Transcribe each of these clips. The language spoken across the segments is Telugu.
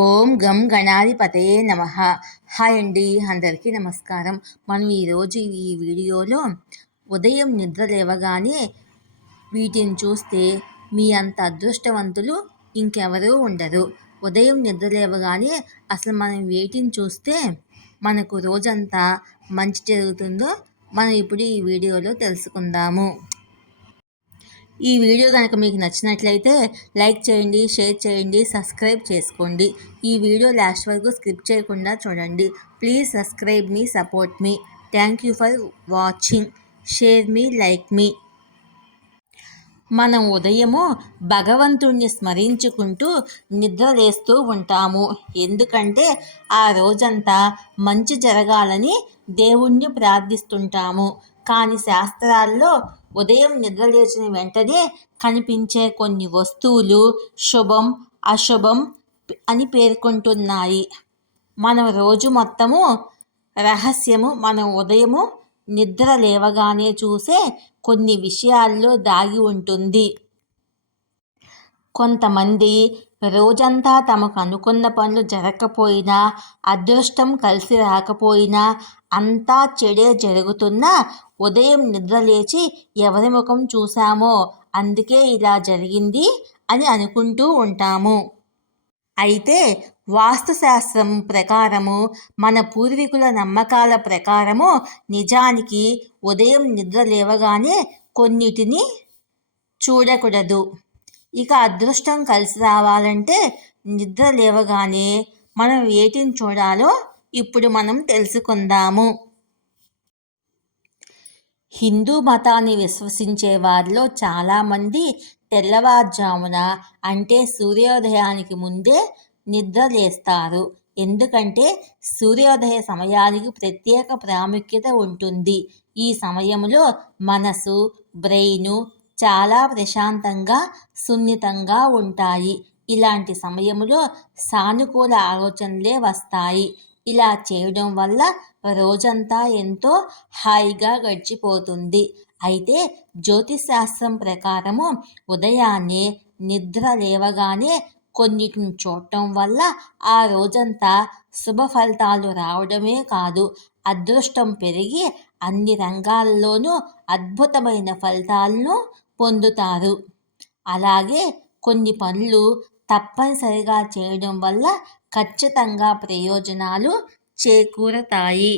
ఓం గం గణాధిపతయే నమః. హాయ్ అండి, అందరికీ నమస్కారం. మనం ఈరోజు ఈ వీడియోలో ఉదయం నిద్ర లేవగానే వీటిని చూస్తే మీ అంత అదృష్టవంతులు ఇంకెవరూ ఉండరు. ఉదయం నిద్ర లేవగానే అసలు మనం వీటిని చూస్తే మనకు రోజంతా మంచి జరుగుతుందో మనం ఇప్పుడు ఈ వీడియోలో తెలుసుకుందాము. ఈ వీడియో కనుక మీకు నచ్చినట్లయితే లైక్ చేయండి, షేర్ చేయండి, సబ్స్క్రైబ్ చేసుకోండి. ఈ వీడియో లాస్ట్ వరకు స్కిప్ చేయకుండా చూడండి. Please subscribe me, support me. Thank you for watching. Share me, like me. మనం ఉదయము భగవంతుణ్ణి స్మరించుకుంటూ నిద్రలేస్తూ ఉంటాము. ఎందుకంటే ఆ రోజంతా మంచి జరగాలని దేవుణ్ణి ప్రార్థిస్తుంటాము. కానీ శాస్త్రాల్లో ఉదయం నిద్రలేచిన వెంటనే కనిపించే కొన్ని వస్తువులు శుభం, అశుభం అని పేర్కొంటున్నాయి. మనం రోజు మొత్తము రహస్యము మనం ఉదయము నిద్ర లేవగానే చూసే కొన్ని విషయాల్లో దాగి ఉంటుంది. కొంతమంది రోజంతా తమకు అనుకున్న పనులు జరగకపోయినా, అదృష్టం కలిసి రాకపోయినా, అంతా చెడే జరుగుతున్నా ఉదయం నిద్రలేచి ఎవరి ముఖం చూశామో అందుకే ఇలా జరిగింది అని అనుకుంటూ ఉంటాము. అయితే వాస్తుశాస్త్రం ప్రకారము, మన పూర్వీకుల నమ్మకాల ప్రకారము నిజానికి ఉదయం నిద్ర లేవగానే కొన్నిటిని చూడకూడదు. ఇక అదృష్టం కలిసి రావాలంటే నిద్ర లేవగానే మనం వేటిని చూడాలో ఇప్పుడు మనం తెలుసుకుందాము. హిందూ మతాన్ని విశ్వసించే వారిలో చాలామంది తెల్లవారుజామున అంటే సూర్యోదయానికి ముందే నిద్ర లేస్తారు. ఎందుకంటే సూర్యోదయ సమయానికి ప్రత్యేక ప్రాముఖ్యత ఉంటుంది. ఈ సమయంలో మనసు, బ్రెయిను చాలా ప్రశాంతంగా, సున్నితంగా ఉంటాయి. ఇలాంటి సమయంలో సానుకూల ఆలోచనలే వస్తాయి. ఇలా చేయడం వల్ల రోజంతా ఎంతో హాయిగా గడిచిపోతుంది. అయితే జ్యోతిశాస్త్రం ప్రకారము ఉదయాన్నే నిద్ర లేవగానే కొన్నిటిని చూడటం వల్ల ఆ రోజంతా శుభ ఫలితాలు రావడమే కాదు, అదృష్టం పెరిగి అన్ని రంగాల్లోనూ అద్భుతమైన ఫలితాలను పొందుతారు. అలాగే కొన్ని పనులు తప్పనిసరిగా చేయడం వల్ల ఖచ్చితంగా ప్రయోజనాలు చేకూరతాయి.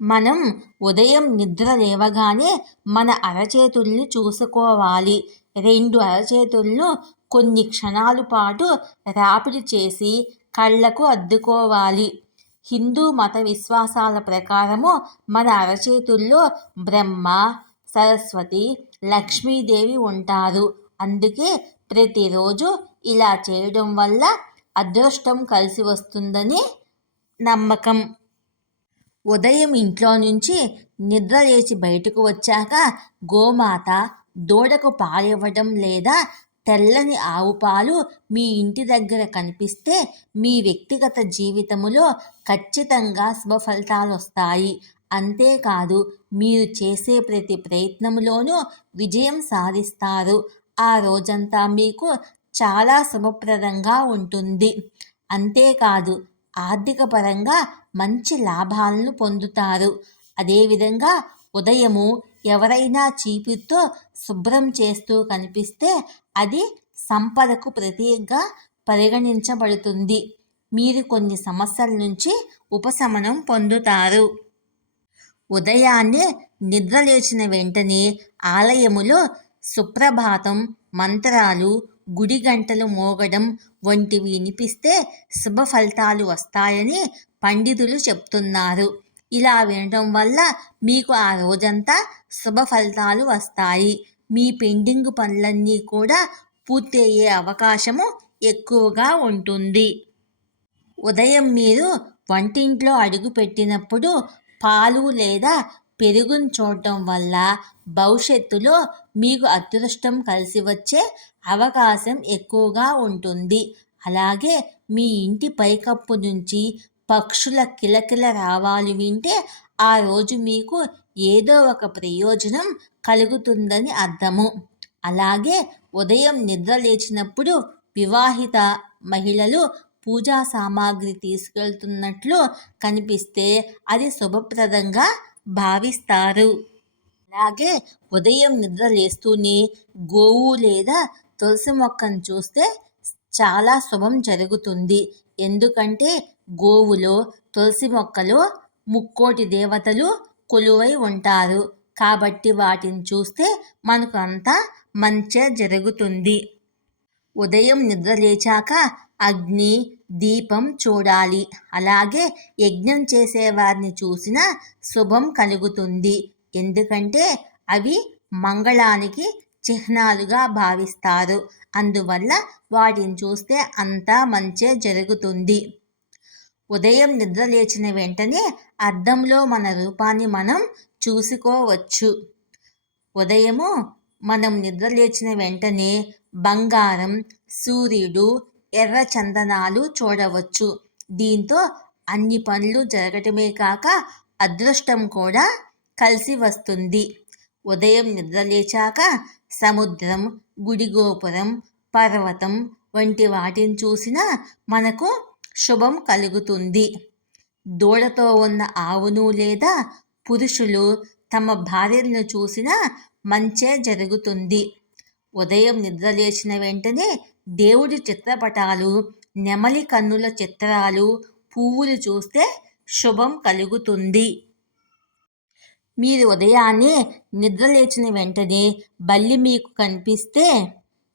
మనం ఉదయం నిద్ర లేవగానే మన అరచేతుల్ని చూసుకోవాలి. 2 అరచేతులను కొన్ని క్షణాల పాటు రాపిడి చేసి కళ్ళకు అద్దుకోవాలి. హిందూ మత విశ్వాసాల ప్రకారము మన అరచేతుల్లో బ్రహ్మ, సరస్వతి, లక్ష్మీదేవి ఉంటారు. అందుకే ప్రతిరోజు ఇలా చేయడం వల్ల అదృష్టం కలిసి వస్తుందని నమ్మకం. ఉదయం ఇంట్లో నుంచి నిద్ర లేచి బయటకు వచ్చాక గోమాత, దూడకు పాలివ్వడం లేదా తెల్లని ఆవు పాలు మీ ఇంటి దగ్గర కనిపిస్తే మీ వ్యక్తిగత జీవితంలో ఖచ్చితంగా శుభ ఫలితాలు వస్తాయి. అంతేకాదు, మీరు చేసే ప్రతి ప్రయత్నంలోనూ విజయం సాధిస్తారు. ఆ రోజంతా మీకు చాలా శుభప్రదంగా ఉంటుంది. అంతేకాదు, ఆర్థిక పరంగా మంచి లాభాలను పొందుతారు. అదేవిధంగా ఉదయము ఎవరైనా చీపురుతో శుభ్రం చేస్తూ కనిపిస్తే అది సంపదకు ప్రతీకగా పరిగణించబడుతుంది. మీరు కొన్ని సమస్యల నుంచి ఉపశమనం పొందుతారు. ఉదయాన్నే నిద్ర లేచిన వెంటనే ఆలయములో సుప్రభాతం మంత్రాలు, గుడి గంటలు మోగడం వంటివి వినిపిస్తే శుభ ఫలితాలు వస్తాయని పండితులు చెప్తున్నారు. ఇలా వినడం వల్ల మీకు ఆ రోజంతా శుభ ఫలితాలు వస్తాయి. మీ పెండింగ్ పనులన్నీ కూడా పూర్తి అయ్యే అవకాశము ఎక్కువగా ఉంటుంది. ఉదయం మీరు వంటింట్లో అడుగు పెట్టినప్పుడు పాలు లేదా పెరుగును చూడటం వల్ల భవిష్యత్తులో మీకు అదృష్టం కలిసి వచ్చే అవకాశం ఎక్కువగా ఉంటుంది. అలాగే మీ ఇంటి పైకప్పు నుంచి పక్షుల కిలకిల రావాలు వింటే ఆ రోజు మీకు ఏదో ఒక ప్రయోజనం కలుగుతుందని అర్థము. అలాగే ఉదయం నిద్ర లేచినప్పుడు వివాహిత మహిళలు పూజా సామాగ్రి తీసుకెళ్తున్నట్లు కనిపిస్తే అది శుభప్రదంగా భావిస్తారు. అలాగే ఉదయం నిద్ర లేస్తూనే గోవు లేదా తులసి మొక్కను చూస్తే చాలా శుభం జరుగుతుంది. ఎందుకంటే గోవులో, తులసి మొక్కలో ముక్కోటి దేవతలు కొలువై ఉంటారు. కాబట్టి వాటిని చూస్తే మనకు అంతా మంచే జరుగుతుంది. ఉదయం నిద్ర లేచాక అగ్ని, దీపం చూడాలి. అలాగే యజ్ఞం చేసేవారిని చూసిన శుభం కలుగుతుంది. ఎందుకంటే అవి మంగళానికి చిహ్నాలుగా భావిస్తారు. అందువల్ల వాటిని చూస్తే అంతా మంచే జరుగుతుంది. ఉదయం నిద్ర లేచిన వెంటనే అద్దంలో మన రూపాన్ని మనం చూసుకోవచ్చు. ఉదయము మనం నిద్ర లేచిన వెంటనే బంగారం, సూర్యుడు, ఎర్ర చందనాలు చూడవచ్చు. దీంతో అన్ని పనులు జరగటమే కాక అదృష్టం కూడా కలిసి వస్తుంది. ఉదయం నిద్ర లేచాక సముద్రం, గుడి గోపురం, పర్వతం వంటి వాటిని చూసినా మనకు శుభం కలుగుతుంది. దూడతో ఉన్న ఆవును లేదా పురుషులు తమ భార్యలను చూసినా మంచే జరుగుతుంది. ఉదయం నిద్ర లేచిన వెంటనే దేవుడి చిత్రపటాలు, నెమలి కన్నుల చిత్రాలు, పువ్వులు చూస్తే శుభం కలుగుతుంది. మీరు ఉదయాన్నే నిద్ర లేచిన వెంటనే బల్లి మీకు కనిపిస్తే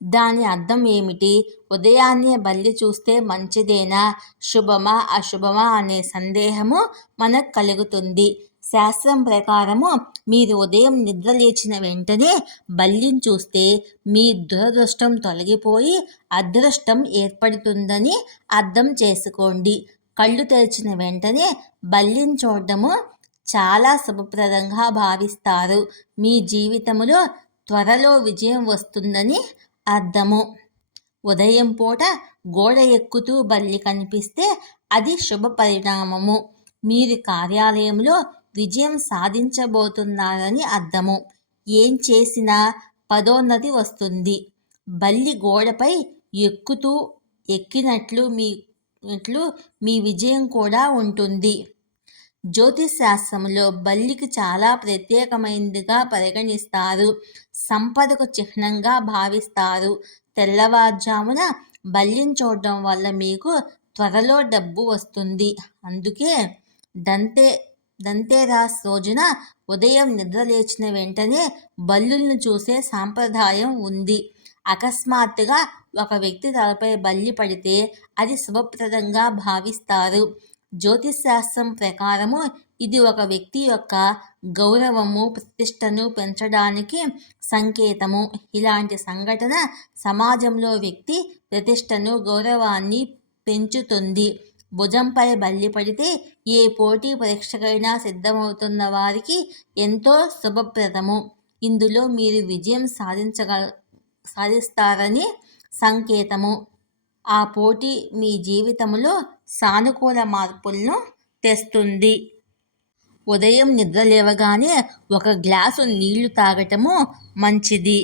దాని అర్థం ఏమిటి? ఉదయాన్నే బల్లి చూస్తే మంచిదేనా, శుభమా, అశుభమా అనే సందేహము మనకు కలుగుతుంది. శాస్త్రం ప్రకారము మీరు ఉదయం నిద్ర లేచిన వెంటనే బల్లిని చూస్తే మీ దురదృష్టం తొలగిపోయి అదృష్టం ఏర్పడుతుందని అర్థం చేసుకోండి. కళ్ళు తెరిచిన వెంటనే బల్లిని చూడడము చాలా శుభప్రదంగా భావిస్తారు. మీ జీవితంలో త్వరలో విజయం వస్తుందని అర్థము. ఉదయం పూట గోడ ఎక్కుతూ బల్లి కనిపిస్తే అది శుభ పరిణామము. మీరు కార్యాలయంలో విజయం సాధించబోతున్నారని అర్థము. ఏం చేసినా పదోన్నతి వస్తుంది. బల్లి గోడపై ఎక్కినట్లు మీ విజయం కూడా ఉంటుంది. జ్యోతిష్ శాస్త్రంలో బల్లికి చాలా ప్రత్యేకమైనదిగా పరిగణిస్తారు. సంపదకు చిహ్నంగా భావిస్తారు. తెల్లవారుజామున బల్లిని చూడడం వల్ల మీకు త్వరలో డబ్బు వస్తుంది. అందుకే దంతేరాస్ రోజున ఉదయం నిద్ర లేచిన వెంటనే బల్లులను చూసే సాంప్రదాయం ఉంది. అకస్మాత్తుగా ఒక వ్యక్తి తలపై బల్లి పడితే అది శుభప్రదంగా భావిస్తారు. జ్యోతిష్ శాస్త్రం ప్రకారము ఇది ఒక వ్యక్తి యొక్క గౌరవము, ప్రతిష్టను పెంచడానికి సంకేతము. ఇలాంటి సంఘటన సమాజంలో వ్యక్తి ప్రతిష్టను, గౌరవాన్ని పెంచుతుంది. భుజంపై బల్లి పడితే ఏ పోటీ పరీక్షకైనా సిద్ధమవుతున్న వారికి ఎంతో శుభప్రదము. ఇందులో మీరు విజయం సాధిస్తారని సంకేతము. ఆ పోటీ మీ జీవితంలో సానుకూల మార్పులను తెస్తుంది. ఉదయం నిద్ర లేవగానే ఒక గ్లాసు నీళ్లు తాగటము మంచిది.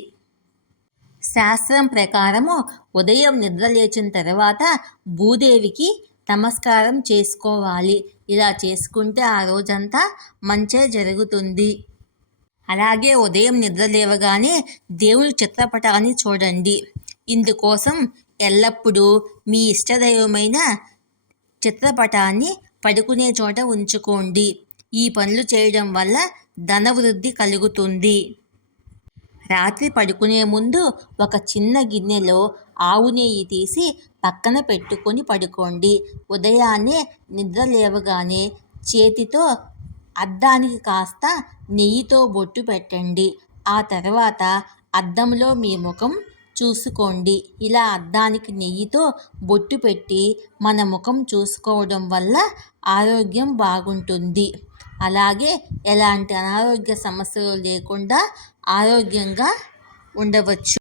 శాస్త్రం ప్రకారము ఉదయం నిద్ర లేచిన తర్వాత భూదేవికి నమస్కారం చేసుకోవాలి. ఇలా చేసుకుంటే ఆ రోజంతా మంచే జరుగుతుంది. అలాగే ఉదయం నిద్ర లేవగానే దేవుని చిత్రపటాన్ని చూడండి. ఇందుకోసం ఎల్లప్పుడూ మీ ఇష్టదైవమైన చిత్రపటాన్ని పడుకునే చోట ఉంచుకోండి. ఈ పనులు చేయడం వల్ల ధనవృద్ధి కలుగుతుంది. రాత్రి పడుకునే ముందు ఒక చిన్న గిన్నెలో ఆవు నెయ్యి తీసి పక్కన పెట్టుకొని పడుకోండి. ఉదయాన్నే నిద్ర లేవగానే చేతితో అద్దానికి కాస్త నెయ్యితో బొట్టు పెట్టండి. ఆ తర్వాత అద్దంలో మీ ముఖం చూసుకోండి. ఇలా అద్దానికి నెయ్యితో బొట్టు పెట్టి మన ముఖం చూసుకోవడం వల్ల ఆరోగ్యం బాగుంటుంది. అలాగే ఎలాంటి అనారోగ్య సమస్యలు లేకుండా ఆరోగ్యంగా ఉండవచ్చు.